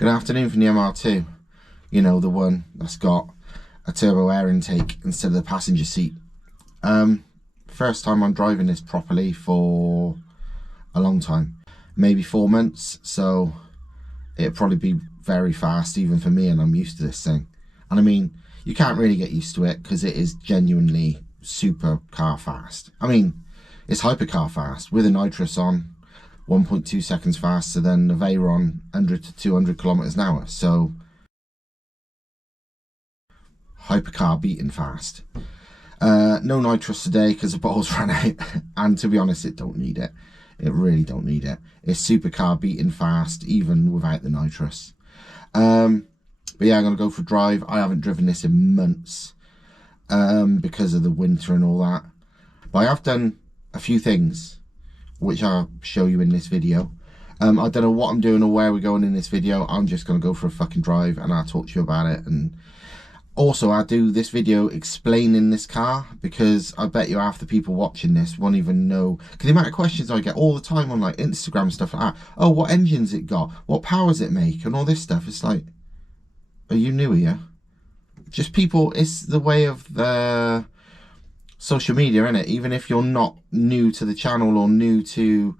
Good afternoon from the MR2. You know, the one that's got a turbo air intake instead of the passenger seat. First time I'm driving this properly for a long time, maybe 4 months, so it'll probably be very fast even for me, and I'm used to this thing. And I mean, you can't really get used to it because it is genuinely super car fast. I mean, it's hypercar fast with a nitrous on, 1.2 seconds faster than the Veyron 100 to 200 kilometers an hour. So hypercar beating fast. No nitrous today because the bottles ran out, and to be honest, it don't need it. It really don't need it. It's supercar beating fast even without the nitrous. But yeah, I'm gonna go for a drive. I haven't driven this in months because of the winter and all that. But I have done a few things which I'll show you in this video. I don't know what I'm doing or where we're going in this video. I'm just gonna go for a fucking drive and I'll talk to you about it. And also I'll do this video explaining this car, because I bet you half the people watching this won't even know, because the amount of questions I get all the time on like Instagram and stuff like that. Oh, what engine's it got? What power does it make? And all this stuff. It's like, are you new here? Just people, it's the way of the social media, innit? Even if you're not new to the channel or new to,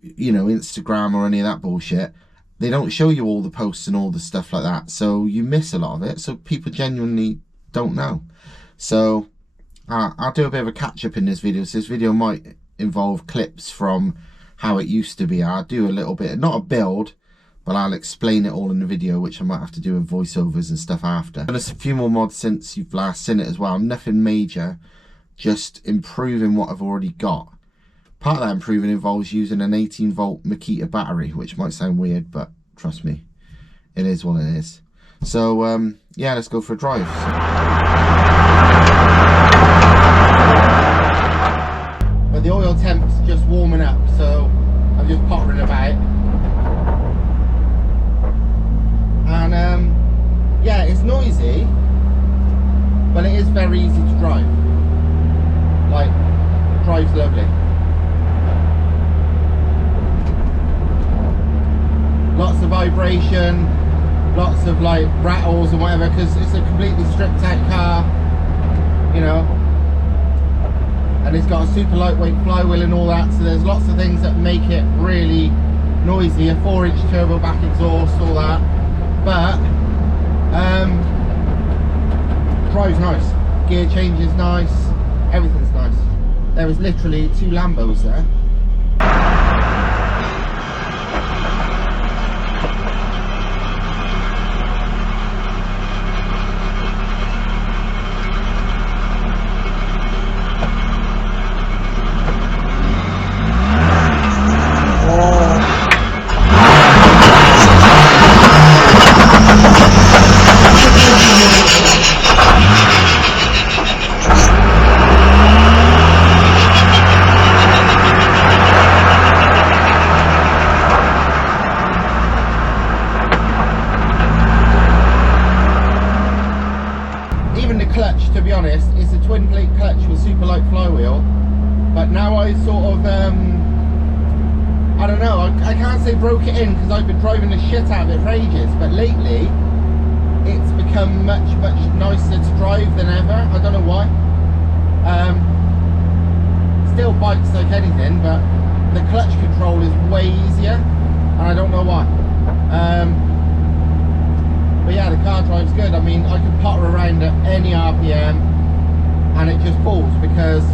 you know, Instagram or any of that bullshit, they don't show you all the posts and all the stuff like that, so you miss a lot of it. So people genuinely don't know. So I'll do a bit of a catch-up in this video. So this video might involve clips from how it used to be. I'll do a little bit, not a build, but I'll explain it all in the video, which I might have to do with voiceovers and stuff after. And there's a few more mods since you've last seen it as well. Nothing major, just improving what I've already got. Part of that improving involves using an 18 volt Mk3 battery, which might sound weird, but trust me, it is what it is. So yeah, let's go for a drive. But the oil temp's just warming up, so I'm just pottering about. And yeah, it's noisy, but it is very easy to drive. Like, drive's lovely. Lots of vibration, lots of like rattles and whatever, because it's a completely stripped out car, you know, and it's got a super lightweight flywheel and all that, so there's lots of things that make it really noisy. A 4-inch turbo back exhaust, all that, but drive's nice, gear change is nice, everything's nice. There was literally 2 Lambos there. Clutch, to be honest, it's a twin plate clutch with super light flywheel, but now I sort of I don't know, I can't say broke it in because I've been driving the shit out of it for ages, but lately it's become much nicer to drive than ever. I don't know why. Still bikes like anything, but the clutch control is way easier, and I don't know why. But yeah, the car drives good. I mean, I can potter around at any RPM and it just pulls because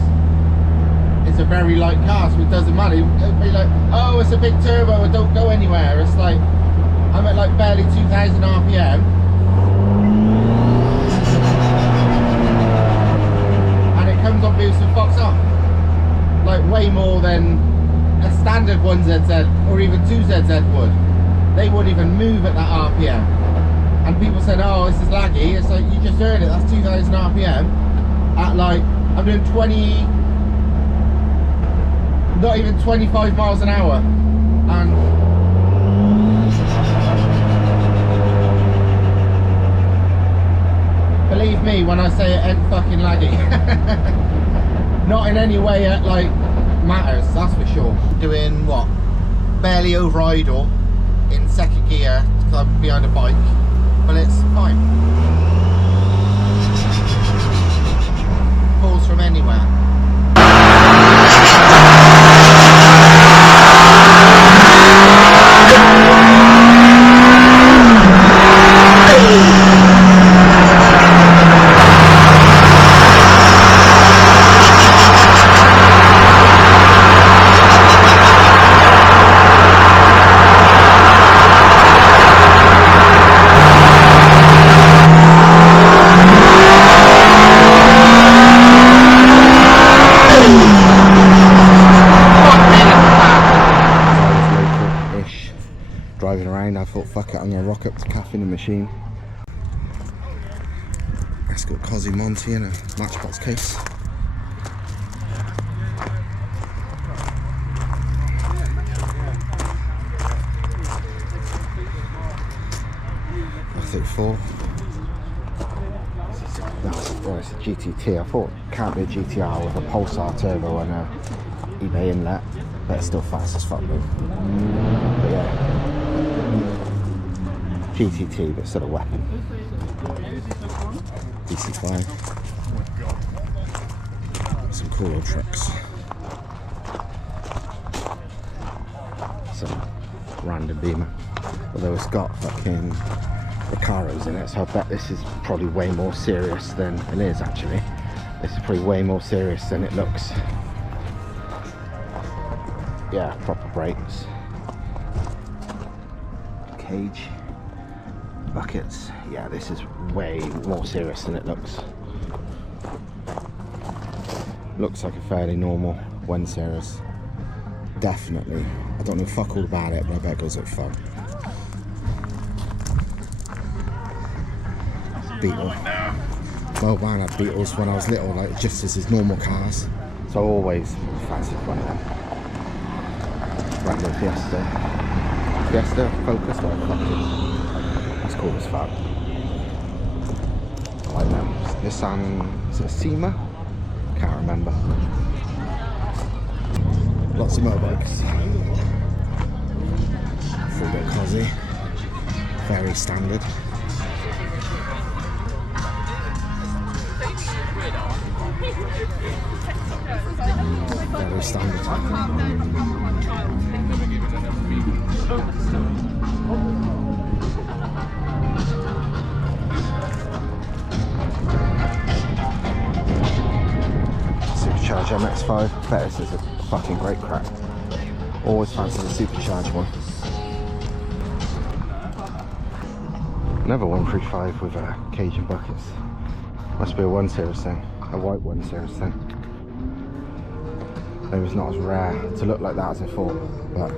it's a very light car, so it doesn't matter. It'll be like, oh, it's a big turbo, it don't go anywhere. It's like, I'm at like barely 2,000 RPM. And it comes on boost and fucks off. Like way more than a standard 1ZZ or even 2ZZ would. They wouldn't even move at that RPM. And people said, oh, this is laggy. It's like, you just heard it, that's 2,000 RPM. At like, I'm doing 20, not even 25 miles an hour. And believe me when I say it ain't fucking laggy. Not in any way it like matters, that's for sure. Doing what? Barely over idle in second gear because I'm behind a bike, but it's fine. Pulls from anywhere. Driving around, I thought, fuck it, I'm gonna rock up to Cafe in the Machine. Let's go Cosy Monty in a Matchbox case. I34. No, it's a GTT. I thought it can't be a GTR with a Pulsar turbo and a eBay inlet, but it's still fast as fuck though. But yeah. GTT, but still a weapon. DC5. Some cool old trucks. Some random Beamer. Although it's got fucking Recaros in it, so I bet this is probably way more serious than it is actually. This is probably way more serious than it looks. Yeah, proper brakes. Cage. Buckets. Yeah, this is way more serious than it looks. Looks like a fairly normal 1 Series. Definitely. I don't know fuck all about it, but I bet it goes up fun. Beetle. Well, man, I had Beetles when I was little, like just as his normal cars. So I always fancied one of them. Random Fiesta, Focus, whatever the fuck it is. That's cool as fuck. I like them. Nissan, is it a SEMA? Can't remember. Lots of motorbikes. Full bit cosy. Very standard. Very standard. Supercharged MX5. Bet this is a fucking great crack. Always fancied the supercharged one. Another 135 with cage and buckets. Must be a 1 Series thing. A white 1 Series thing. Maybe it's not as rare to look like that as I thought, but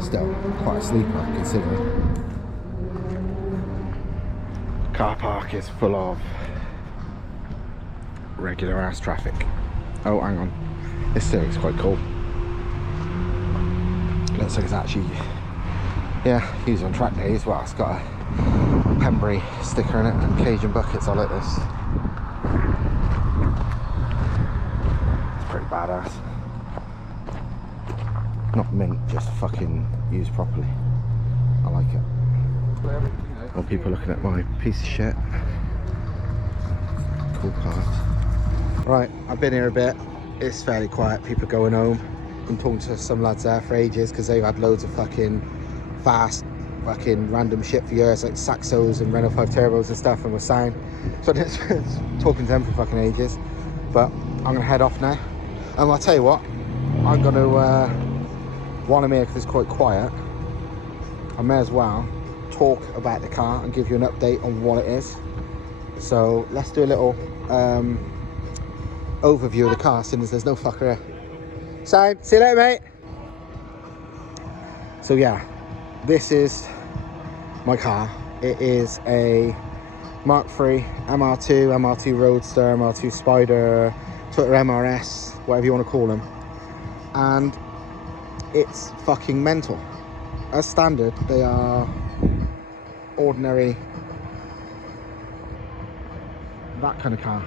still quite a sleeper considering. Car park is full of regular ass traffic. Oh, hang on. This thing is quite cool. Looks like it's actually, yeah, used on track days. Well, it's got a Pembury sticker in it and cage and buckets. I like this. It's pretty badass. Not mint, just fucking used properly. I like it. Well, people looking at my piece of shit. Cool cars. Right, I've been here a bit. It's fairly quiet. People are going home. I'm talking to some lads there for ages because they've had loads of fucking fast, fucking random shit for years, like Saxos and Renault 5 Turbos and stuff, and we're signed. So I'm just talking to them for fucking ages. But I'm gonna head off now. And I'll tell you what, I'm gonna, while I'm here because it's quite quiet, I may as well talk about the car and give you an update on what it is. So let's do a little overview of the car, since there's no fucker here. So, see you later, mate. So yeah, this is my car. It is a Mk3 MR2, MR2 Roadster, MR2 Spider, Twitter MRS, whatever you want to call them. And it's fucking mental. As standard, they are ordinary, that kind of car.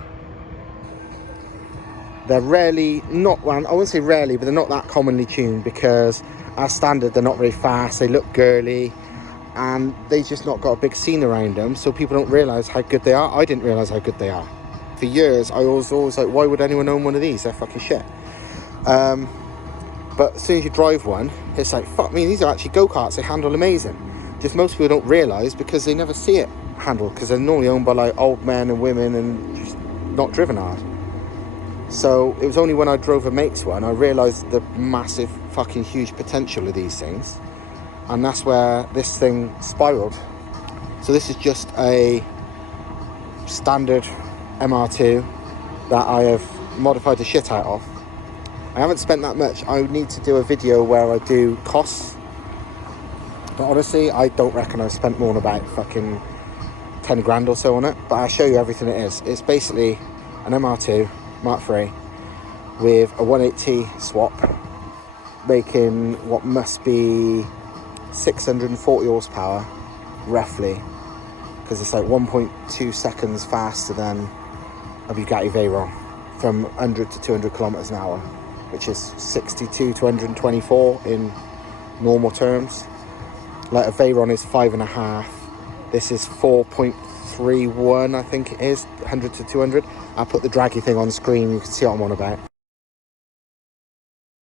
They're rarely, not, well, I wouldn't say rarely, but they're not that commonly tuned, because as standard they're not very fast, they look girly, and they just not got a big scene around them, so people don't realise how good they are. I didn't realise how good they are. For years, I was always like, why would anyone own one of these? They're fucking shit. But as soon as you drive one, it's like, fuck me, these are actually go-karts. They handle amazing. Just most people don't realise because they never see it handled, because they're normally owned by like old men and women and just not driven hard. So it was only when I drove a mate's one I realised the massive fucking huge potential of these things, and that's where this thing spiraled. So this is just a standard MR2 that I have modified the shit out of. I haven't spent that much. I need to do a video where I do costs, but honestly I don't reckon I've spent more than about fucking 10 grand or so on it, but I'll show you everything it is. It's basically an MR2 Mark III with a 180 swap, making what must be 640 horsepower roughly, because it's like 1.2 seconds faster than a Bugatti Veyron from 100 to 200 kilometers an hour, which is 62 to 124 in normal terms. Like a Veyron is 5.5. This is 4.31, I think it is, 100 to 200. I'll put the draggy thing on screen, you can see what I'm on about.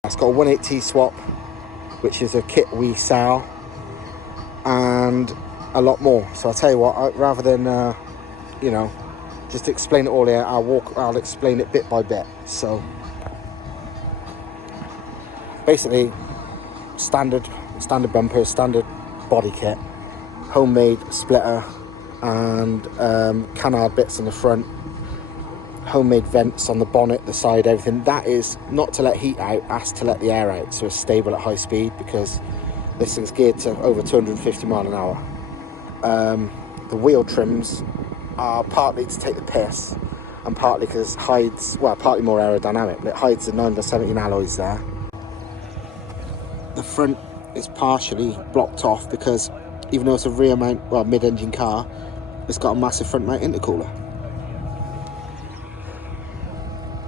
It's got a 180 swap, which is a kit we sell, and a lot more. So I'll tell you what, rather than, you know, just explain it all here, I'll explain it bit by bit. So basically, standard bumpers, standard body kit, homemade splitter and canard bits on the front, homemade vents on the bonnet, the side, everything. That is not to let heat out, that's to let the air out, so it's stable at high speed, because this thing's geared to over 250 mile an hour. The wheel trims are partly to take the piss, and partly because it hides, well, partly more aerodynamic, but it hides the 9x17 alloys there. The front is partially blocked off because even though it's a rear mount, well, mid-engine car, it's got a massive front mount intercooler.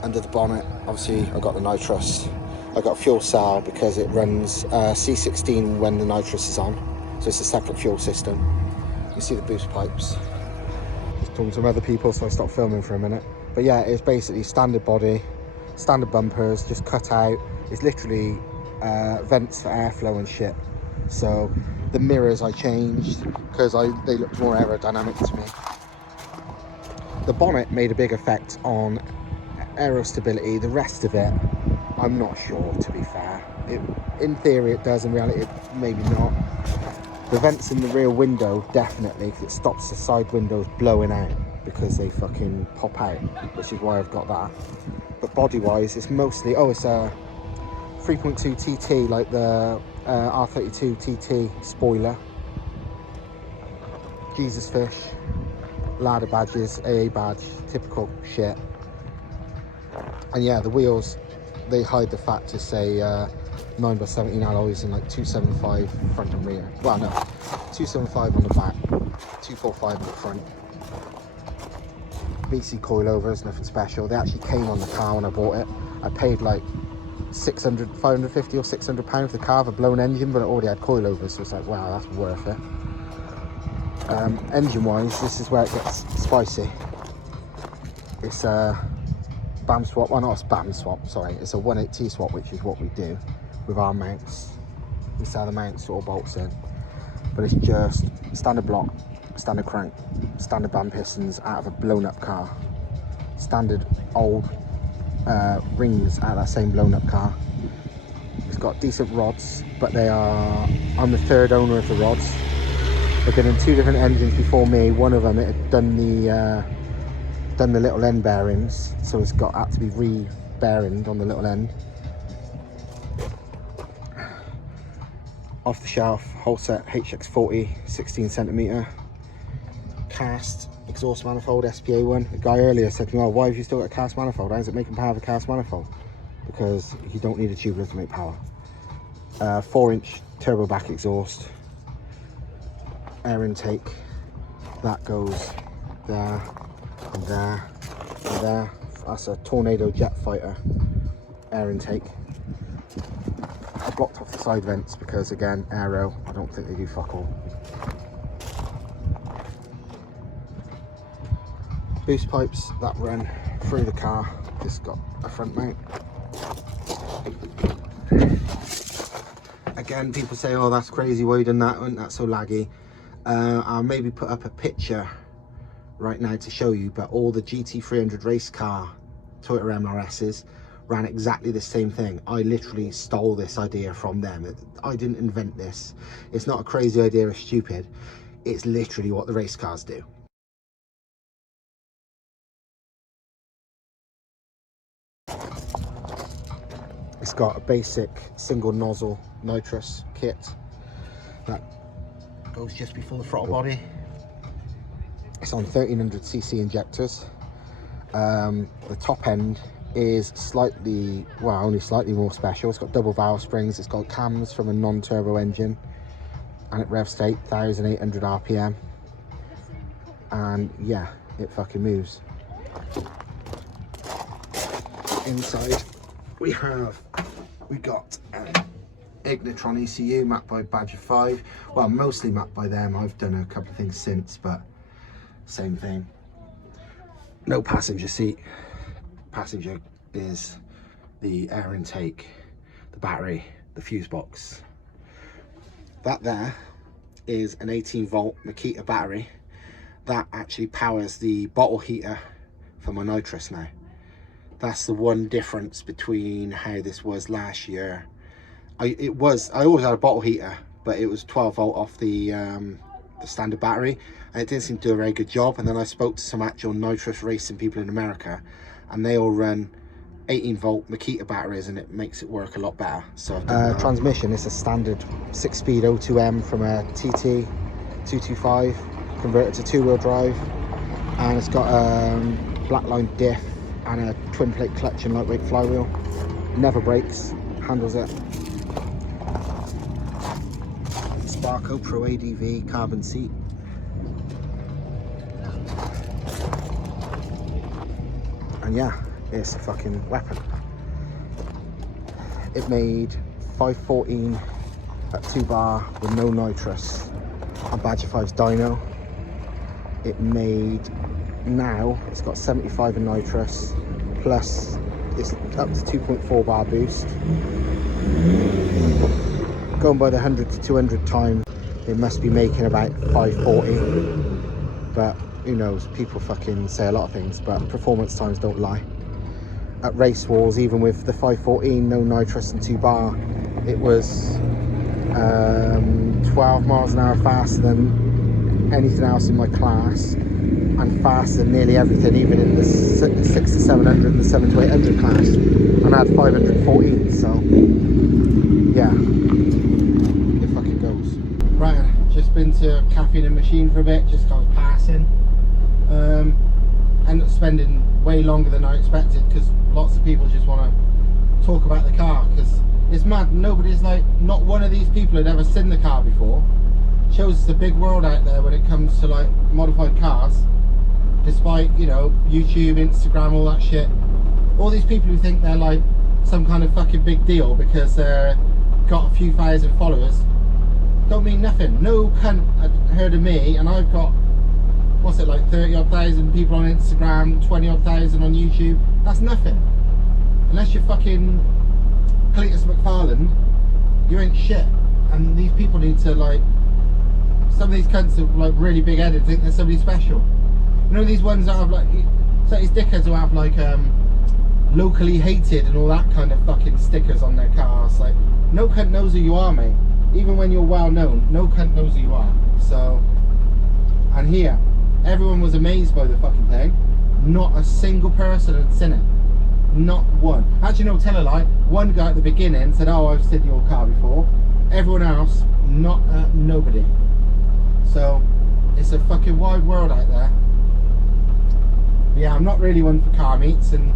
Under the bonnet, obviously, I've got the nitrous. I've got a fuel cell because it runs C16 when the nitrous is on, so it's a separate fuel system. You can see the boost pipes. Just talking to some other people, so I stopped filming for a minute. But yeah, it's basically standard body, standard bumpers, just cut out. It's literally vents for airflow and shit. So the mirrors I changed because they looked more aerodynamic to me. The bonnet made a big effect on aero stability. The rest of it, I'm not sure, to be fair. In theory it does, in reality maybe not. The vents in the rear window definitely, because it stops the side windows blowing out because they fucking pop out, which is why I've got that. But body wise, it's mostly, it's a 3.2 TT, like the R32 TT spoiler, Jesus fish, ladder badges, AA badge, typical shit. And yeah, the wheels, they hide the fact to say 9x17 alloys and like 275 front and rear. Well, no, 275 on the back, 245 on the front. BC coilovers, nothing special. They actually came on the car when I bought it. I paid like 550 or 600 pounds for the car, for a blown engine, but it already had coilovers, so it's like, wow, that's worth it. Engine wise, this is where it gets spicy. It's a BAM swap, well, not a BAM swap, sorry, it's a 180 swap, which is what we do with our mounts. We sell the mounts to all bolts in, but it's just standard block, standard crank, standard BAM pistons out of a blown up car, standard old rings out of that same blown up car. It's got decent rods, but I'm the third owner of the rods. They've been in two different engines before me. One of them, it had done the little end bearings, so it's had to be re-bearinged on the little end. Off the shelf, whole set HX40, 16cm cast exhaust manifold, SPA one. The guy earlier said to me, why have you still got a cast manifold? How is it making power of a cast manifold? Because you don't need a tubular to make power. 4-inch turbo back exhaust, air intake, that goes there and there and there. That's a Tornado jet fighter air intake. I blocked off the side vents because, again, aero, I don't think they do fuck all. boost pipes that run through the car. This got a front mount. Again, people say, oh, that's crazy, why you done that, and that's so laggy. I'll maybe put up a picture right now to show you, but all the GT300 race car Toyota MRSs ran exactly the same thing. I literally stole this idea from them. I didn't invent this. It's not a crazy idea or stupid. It's literally what the race cars do. It's got a basic single nozzle nitrous kit that goes just before the throttle body. It's on 1300cc injectors. The top end is slightly, well, only slightly more special. It's got double valve springs. It's got cams from a non-turbo engine, and it revs to 8,800 RPM. And yeah, it fucking moves. Inside we got an Ignitron ECU mapped by Badger 5. Well, mostly mapped by them. I've done a couple of things since, but same thing. No passenger seat. Passenger is the air intake, the battery, the fuse box. That there is an 18-volt Makita battery that actually powers the bottle heater for my nitrous now. That's the one difference between how this was last year. I always had a bottle heater, but it was 12 volt off the standard battery, and it didn't seem to do a very good job. And then I spoke to some actual nitrous racing people in America, and they all run 18 volt Makita batteries, and it makes it work a lot better. So transmission is a standard 6-speed O2M from a TT 225 converted to 2-wheel drive, and it's got a blackline diff and a twin plate clutch and lightweight flywheel. Never breaks, handles it. Sparco Pro ADV carbon seat. And yeah, it's a fucking weapon. It made 514 at 2 bar with no nitrous on Badger 5's dyno. It made, now it's got 75 in nitrous, plus it's up to 2.4 bar boost. Going by the 100 to 200 time, it must be making about 540, but who knows, people fucking say a lot of things, but performance times don't lie. At race walls, even with the 514, no nitrous and 2 bar, it was 12 miles an hour faster than anything else in my class, and faster than nearly everything, even in the 6 to 700 and the 7 to 800 class, and I had 514, so yeah, it fucking goes. Right, just been to Caffeine and Machine for a bit, just 'cause I was passing. Ended up spending way longer than I expected, because lots of people just want to talk about the car, because it's mad, nobody's like, not one of these people had ever seen the car before. Shows it's a big world out there when it comes to like modified cars, despite, you know, YouTube, Instagram, all that shit. All these people who think they're like some kind of fucking big deal because they're got a few thousand followers don't mean nothing. No cunt had heard of me, and I've got, what's it, like 30 odd thousand people on Instagram, 20 odd thousand on YouTube. That's nothing. Unless you're fucking Cletus McFarland, you ain't shit. And these people need to, like, some of these cunts are like really big headed, think they're somebody special. You know, these ones that have like, so these dickheads who have like locally hated and all that kind of fucking stickers on their cars. Like, no cunt knows who you are, mate. Even when you're well known, no cunt knows who you are. So, and here, everyone was amazed by the fucking thing. Not a single person had seen it. Not one. Actually, no, tell a lie. One guy at the beginning said, "Oh, I've seen your car before." Everyone else, not nobody. So, it's a fucking wide world out there. But yeah, I'm not really one for car meets, and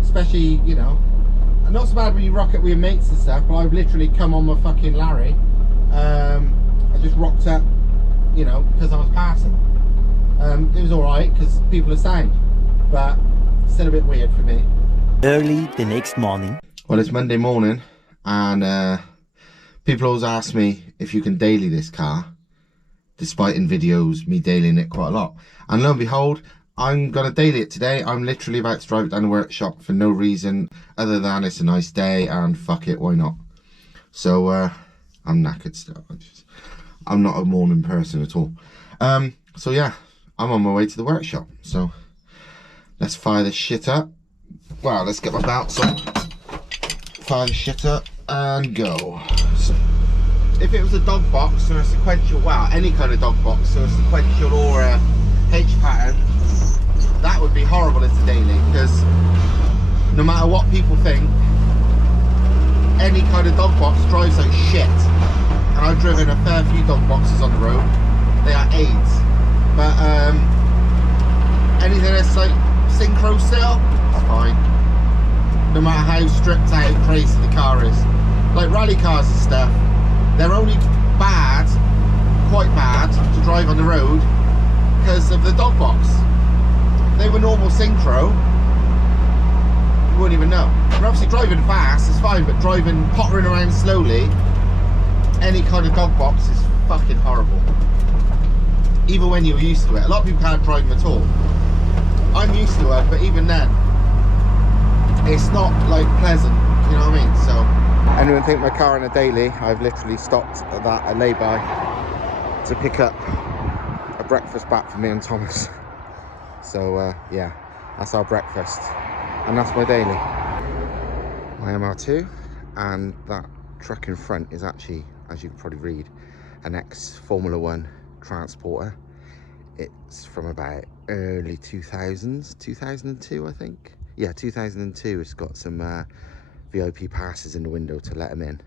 especially, you know, not so bad when you rock it with your mates and stuff, but I've literally come on my fucking Larry. I just rocked up, you know, because I was passing. It was alright, because people are sound, but still a bit weird for me. Early the next morning. Well, it's Monday morning, and people always ask me if you can daily this car. despite in videos me dailying it quite a lot. And lo and behold, I'm going to daily it today. I'm literally about to drive it down the workshop for no reason other than it's a nice day and fuck it, why not? So I'm knackered still. I'm not a morning person at all. So yeah, I'm on my way to the workshop. So let's fire this shit up. Wow, let's get my belts on. Fire the shit up and go. So, if it was a dog box or a sequential, wow, any kind of dog box or a sequential or a H pattern, that would be horrible as a daily, because no matter what people think, any kind of dog box drives like shit. And I've driven a fair few dog boxes on the road. They are aids. But anything that's like synchro still, it's fine. No matter how stripped out and crazy the car is. Like rally cars and stuff, they're only bad, quite bad, to drive on the road because of the dog box. If they were normal synchro, you wouldn't even know. We're obviously driving fast, it's fine, but driving, pottering around slowly, any kind of dog box is fucking horrible. Even when you're used to it. A lot of people can't drive them at all. I'm used to it, but even then, it's not like pleasant, you know what I mean? So, anyone think my car in a daily? I've literally stopped at that, a lay-by, to pick up a breakfast back for me and Thomas. So yeah, that's our breakfast, and that's my daily. My MR2, and that truck in front is actually, as you can probably read, an ex-Formula 1 transporter. It's from about early 2000s, 2002 I think. Yeah, 2002. It's got some VIP passes in the window to let them in,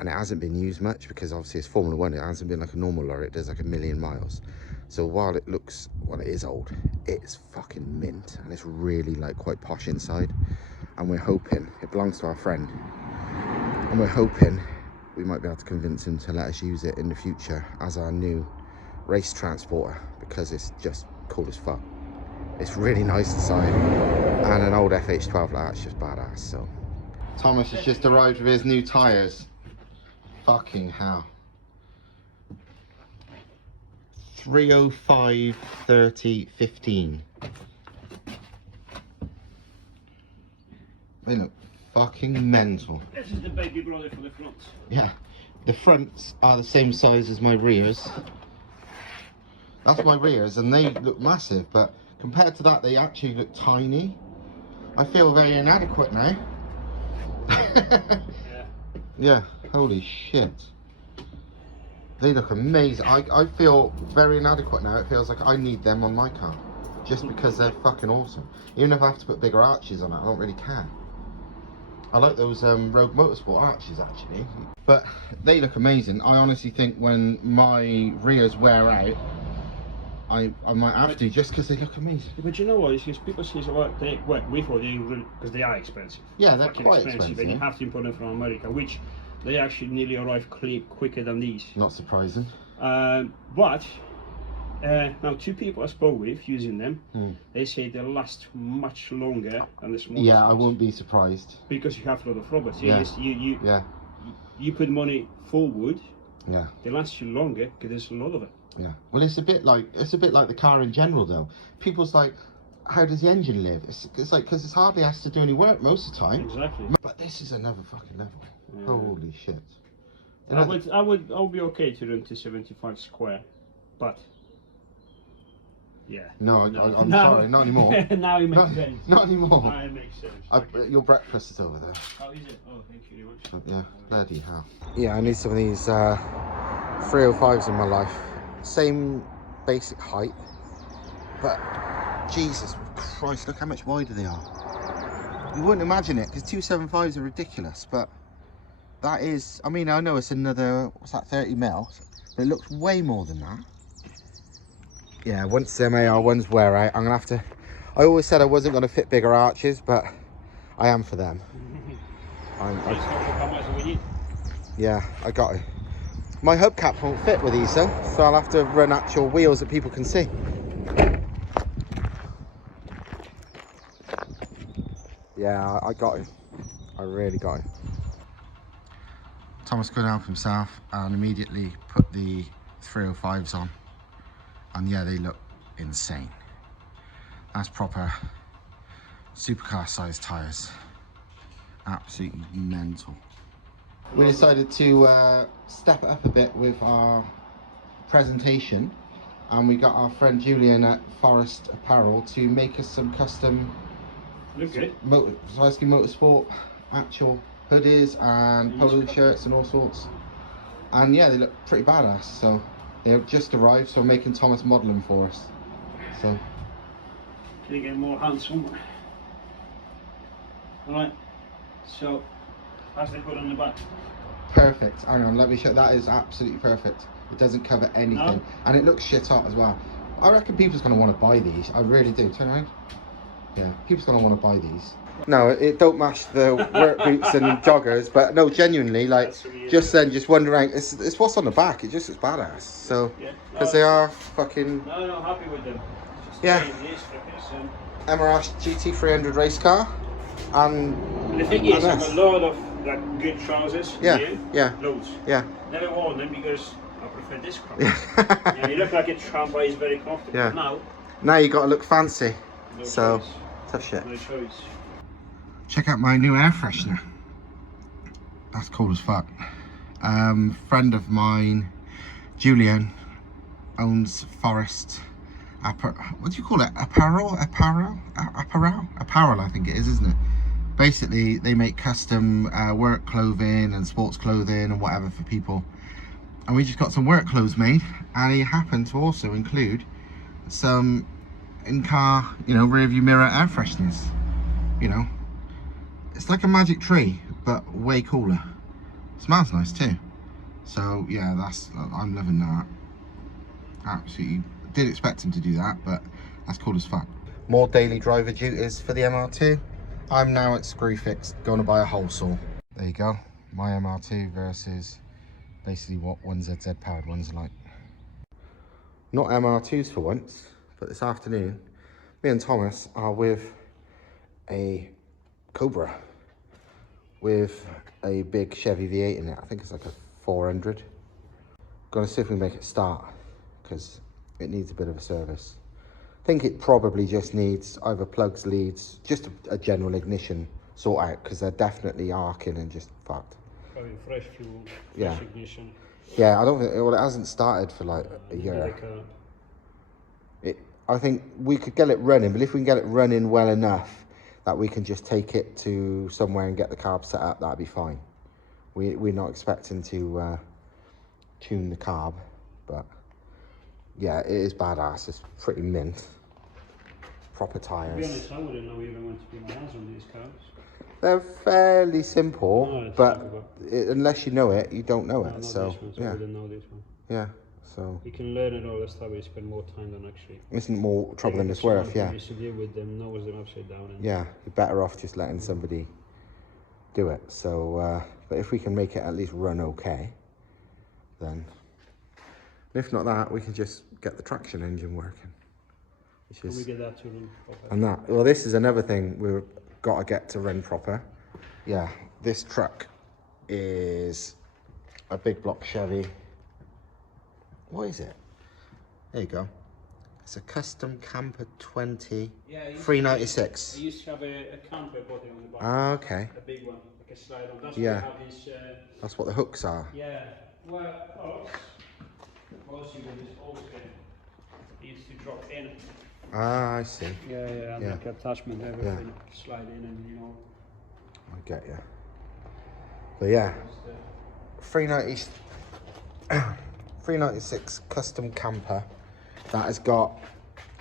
and it hasn't been used much because obviously it's Formula 1. It hasn't been like a normal lorry. It does like 1,000,000 miles. So while it looks, well, it is old, it's fucking mint, and it's really like quite posh inside. And we're hoping, it belongs to our friend, and we're hoping we might be able to convince him to let us use it in the future as our new race transporter, because it's just cool as fuck. It's really nice inside, and an old FH12 like that's just badass. So Thomas has just arrived with his new tyres. Fucking hell. 305 30 15. They look fucking mental. This is the baby brother for the front. Yeah, the fronts are the same size as my rears. That's my rears, and they look massive, but compared to that, they actually look tiny. I feel very inadequate now. Yeah. Yeah, holy shit. They look amazing. I feel very inadequate now. It feels like I need them on my car, just because they're fucking awesome. Even if I have to put bigger arches on it, I don't really care. I like those Rogue Motorsport arches actually, but they look amazing. I honestly think when my rears wear out, I might have to, just because they look amazing. But you know what? It's just people say, well, they work with, or they really, because they are expensive. Yeah, they're fucking quite expensive. and you have to import them from America, which they actually nearly arrive quicker than these. Not surprising. But now 2 people I spoke with using them, they say they last much longer than the small. Yeah, I wouldn't be surprised. Because you have a lot of robots. Yeah. You put money forward. Yeah. They last you longer because there's a lot of it. Yeah. Well, it's a bit like the car in general, though. People's like, how does the engine live? It's like, because it hardly has to do any work most of the time. Exactly. But this is another fucking level. Yeah. Holy shit. I would be okay to run to 75 square, but yeah. No, I'm sorry, not anymore. Now it makes sense. Not anymore. Now it makes sense. Your breakfast is over there. Oh, is it? Oh, thank you very much. Yeah, bloody hell. Yeah, I need some of these 305s in my life. Same basic height, but Jesus Christ, look how much wider they are. You wouldn't imagine it, because 275s are ridiculous, but that is, I mean, I know it's another, what's that, 30 mil, but it looks way more than that. Yeah, once them AR1s wear out, I'm gonna have to, I always said I wasn't gonna fit bigger arches, but I am for them. Yeah, I got it. My hubcap won't fit with these though, so I'll have to run actual wheels that people can see. Yeah, I got it. I really got it. Thomas couldn't help himself and immediately put the 305s on, and yeah, they look insane. That's proper supercar size tyres. Absolutely mental. We decided to step it up a bit with our presentation, and we got our friend Julian at Forest Apparel to make us some custom Swarovski Motorsport actual hoodies and polo shirts and all sorts. And yeah, they look pretty badass. So they've just arrived, so making Thomas model them for us. So can you get more handsome? Alright, so as they put on the back. Perfect. Hang on, let me show. That is absolutely perfect. It doesn't cover anything, no. And it looks shit hot as well. I reckon people's going to want to buy these. I really do. Turn around. Yeah, people's going to want to buy these. No, it don't match the work boots and joggers, but no, genuinely, like, just wondering, it's what's on the back. It just is badass. So, because they are fucking. No, happy with them. Just yeah. MRS GT300 race car, and the thing is, I've got a lot of like good trousers. Yeah. Loads. Yeah. Never worn them because I prefer this crap. Yeah, you look like a tramp, but it's very comfortable. Yeah. Now you got to look fancy. No so choice. Tough shit. No choice. Check out my new air freshener. That's cool as fuck. Friend of mine, Julian, owns Forest. What do you call it? Apparel, I think it is, isn't it? Basically, they make custom work clothing and sports clothing and whatever for people. And we just got some work clothes made, and he happened to also include some in-car, rear view mirror air fresheners. It's like a magic tree, but way cooler. Smells nice too. So yeah, I'm loving that. Absolutely. Did expect him to do that, but that's cool as fuck. More daily driver duties for the MR2. I'm now at Screwfix, going to buy a hole saw. There you go, my MR2 versus basically what one ZZ powered ones are like. Not MR2s for once, but this afternoon, me and Thomas are with a Cobra with a big Chevy V8 in it. I think it's like a 400. Gonna see if we can make it start, because it needs a bit of a service. I think it probably just needs either plugs, leads, just a general ignition sort out, because they're definitely arcing and just fucked. Probably fresh fuel, fresh ignition. Yeah, I don't think, well, it hasn't started for like a year. I think we could get it running, but if we can get it running well enough that we can just take it to somewhere and get the carb set up, that'd be fine. We're not expecting to tune the carb, but yeah, it is badass. It's pretty mint. Proper tyres. To be honest, I wouldn't know even when to put my hands on these cars. They're fairly simple, but unless you know it, you don't know it. So this one, so I wouldn't know this one. Yeah, so you can learn it all the stuff, but you spend more time than actually. Isn't more trouble than it's worth, yeah. Used to deal with them, knows them upside down. And yeah, you're better off just letting somebody do it. So, but if we can make it at least run okay, then. If not that, we can just get the traction engine working. Which is, we get that to run proper. And that, well, this is another thing we've got to get to run proper. Yeah, this truck is a big block Chevy. What is it? There you go. It's a custom camper 20, 396. I used to have a camper body on the back. Ah, okay. A big one, like a slide on. That's yeah. what have his, that's what the hooks are. Yeah. Well, mostly with this old thing, he used to drop in. Ah, I see. Yeah, like attachment, everything, slide in and I get you. But yeah, 396 custom camper that has got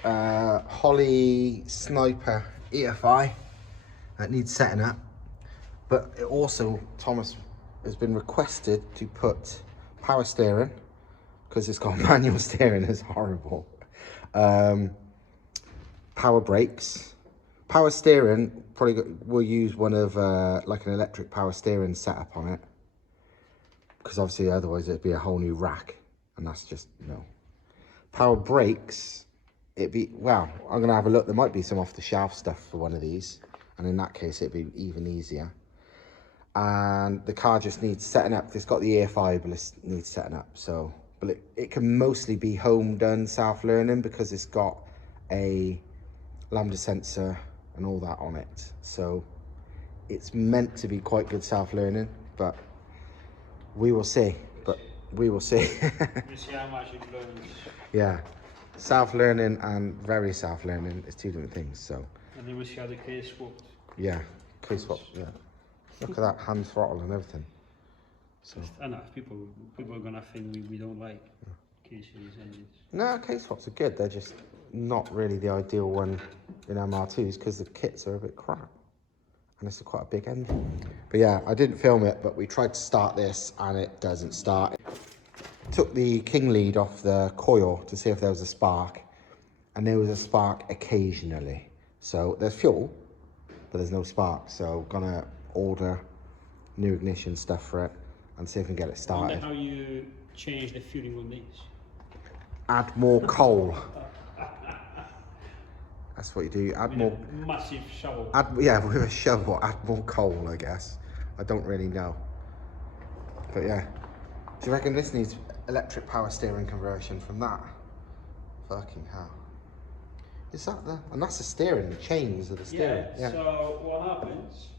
Holly Sniper EFI that needs setting up. But it also, Thomas has been requested to put power steering, because it's got manual steering, is horrible. Power brakes, power steering. Probably we'll use one of like an electric power steering setup on it, because obviously otherwise it'd be a whole new rack, and that's just no. Power brakes, it'd be, well, I'm gonna have a look. There might be some off the shelf stuff for one of these, and in that case it'd be even easier. And the car just needs setting up. It's got the EFI, but it needs setting up. So, but it can mostly be home done self-learning because it's got a lambda sensor and all that on it. So it's meant to be quite good self-learning, but we will see. We'll see how much it learns. Yeah, self-learning and very self-learning is two different things. So. And then we'll see how the case swapped. Yeah, case swap. Yeah. Look at that hand throttle and everything. So. I know people are gonna think we don't like cases engines. No, case swaps are good. They're just not really the ideal one in MR2s because the kits are a bit crap. And it's quite a big engine. But yeah, I didn't film it, but we tried to start this and it doesn't start. Took the king lead off the coil to see if there was a spark, and there was a spark occasionally. So there's fuel, but there's no spark. So gonna order new ignition stuff for it and see if we can get it started. I wonder how you change the fueling on these. Add more coal. That's what you do. Add with more. A massive shovel. Yeah, with a shovel. Add more coal, I guess. I don't really know. But yeah. Do you reckon this needs electric power steering conversion from that? Fucking hell. Is that the... And that's the steering, the chains of the steering. Yeah. So what happens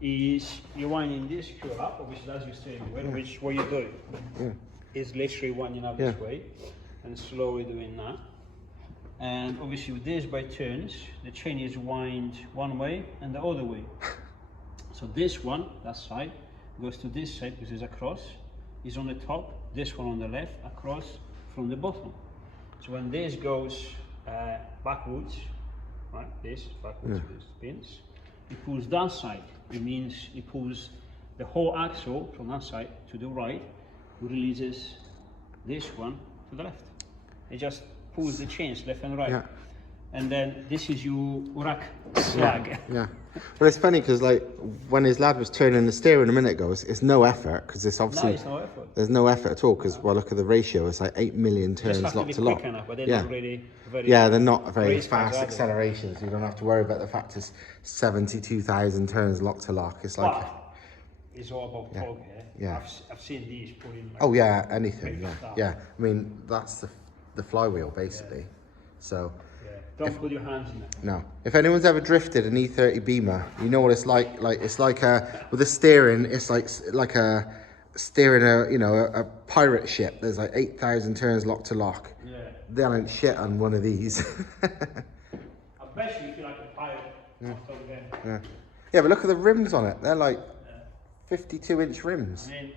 is you're winding this screw up, which does your steering wheel, which what you do is literally winding up this way and slowly doing that. And obviously with this by turns, the chain is wind one way and the other way. So this one, that side, goes to this side because it's across, is on the top, this one on the left, across from the bottom. So when this goes backwards, right, this backwards, this spins, it pulls that side. It means it pulls the whole axle from that side to the right, releases this one to the left. It just pulls the chains left and right. And then this is your rack slag. Well, it's funny because like when his lad was turning the steering a minute ago, it's no effort because it's obviously it's no effort. There's no effort at all because well, look at the ratio. It's like 8 million turns lock to lock. Enough, but they're not really very they're not very fast accelerations. You don't have to worry about the fact it's 72,000 turns lock to lock. It's like it's all about fog. I've seen these put in. Like, anything. I mean that's the flywheel basically. So. Don't put your hands in it. No. If anyone's ever drifted an E30 Beamer, you know what it's like. Like it's like with the steering, it's like a steering a pirate ship. There's like 8,000 turns lock to lock. Yeah. They ain't shit on one of these. I bet you feel like a pirate. Yeah, but look at the rims on it. They're like 52-inch rims. I mean,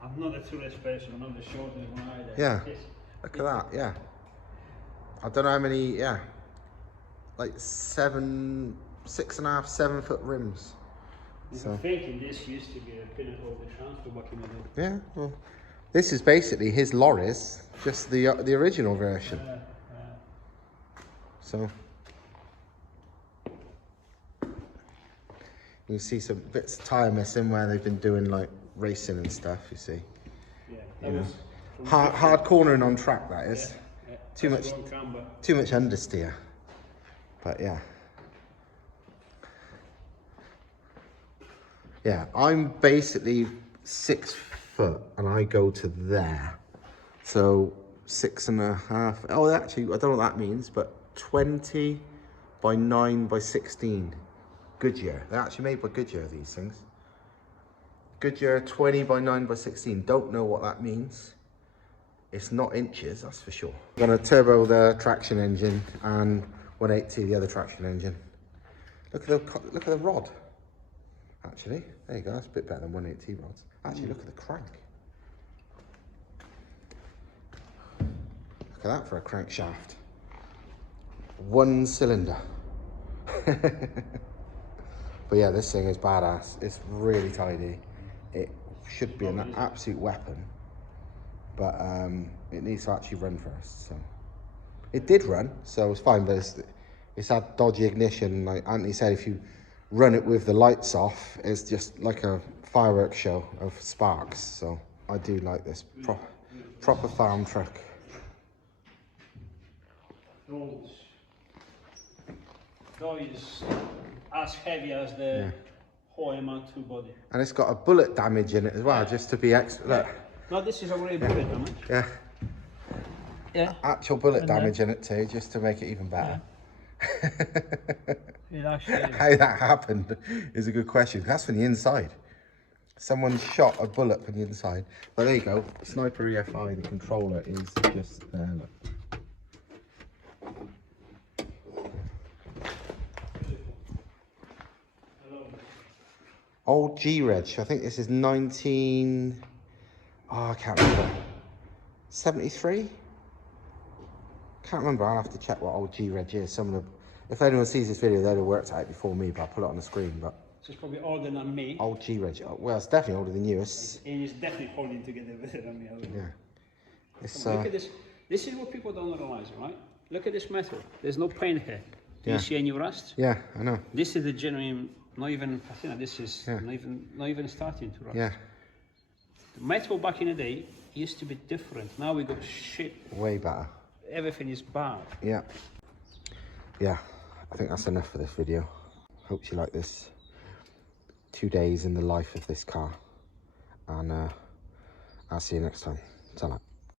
I'm not the tallest person. I'm not the shortest one either. Yeah. Look at that. Yeah. I don't know how many. Yeah. Like 6.5, 7 foot rims. So I'm thinking this used to be a pinnacle of the transport back in the day. Yeah, well, this is basically his lorries, just the original version. So you see some bits of tyre missing where they've been doing like racing and stuff. You see. Yeah. That was hard cornering on track. That is. Too much understeer. But yeah, I'm basically 6 foot and I go to there. So 6.5. Oh, actually, I don't know what that means, but 20 by 9 by 16. Goodyear. They're actually made by Goodyear, these things. Goodyear 20 by 9 by 16. Don't know what that means. It's not inches, that's for sure. I'm gonna turbo the traction engine and 180 the other traction engine. Look at the rod. Actually, there you go. That's a bit better than 180 rods. Actually, look at the crank. Look at that for a crankshaft. 1 cylinder. But yeah, this thing is badass. It's really tidy. It should be an absolute weapon. But it needs to actually run first. So it did run, so it's fine. But it's had dodgy ignition. Like Anthony said, if you run it with the lights off, it's just like a fireworks show of sparks. So I do like this proper farm truck. Those as heavy as the whole MR2 body. And it's got a bullet damage in it as well, just to be extra. Look. No, this is already bullet damage. Yeah, actual bullet And damage in it too, just to make it even better. It actually is. How that happened is a good question. That's from the inside. Someone shot a bullet from the inside. But there you go. Sniper EFI, the controller is just there. Look. Old G-Reg. I think this is 19... Oh, I can't remember. 73? Can't remember. I'll have to check what old G-Reg is. Some of the... If anyone sees this video, they'd have worked it out before me, but I'll put it on the screen. But It's probably older than me. old G-Reg. Oh, well, it's definitely older than you. It's... And it's definitely holding together better than me. Yeah. It's, Look at this. This is what people don't realize, right? Look at this metal. There's no paint here. Do you see any rust? Yeah, I know. This is the genuine, not even patina. This is not even starting to rust. Yeah. The metal back in the day used to be different. Now we got shit. Way better. Everything is bad. Yeah. Yeah. I think that's enough for this video. Hope you like this 2 days in the life of this car. And I'll see you next time. Ta-ra.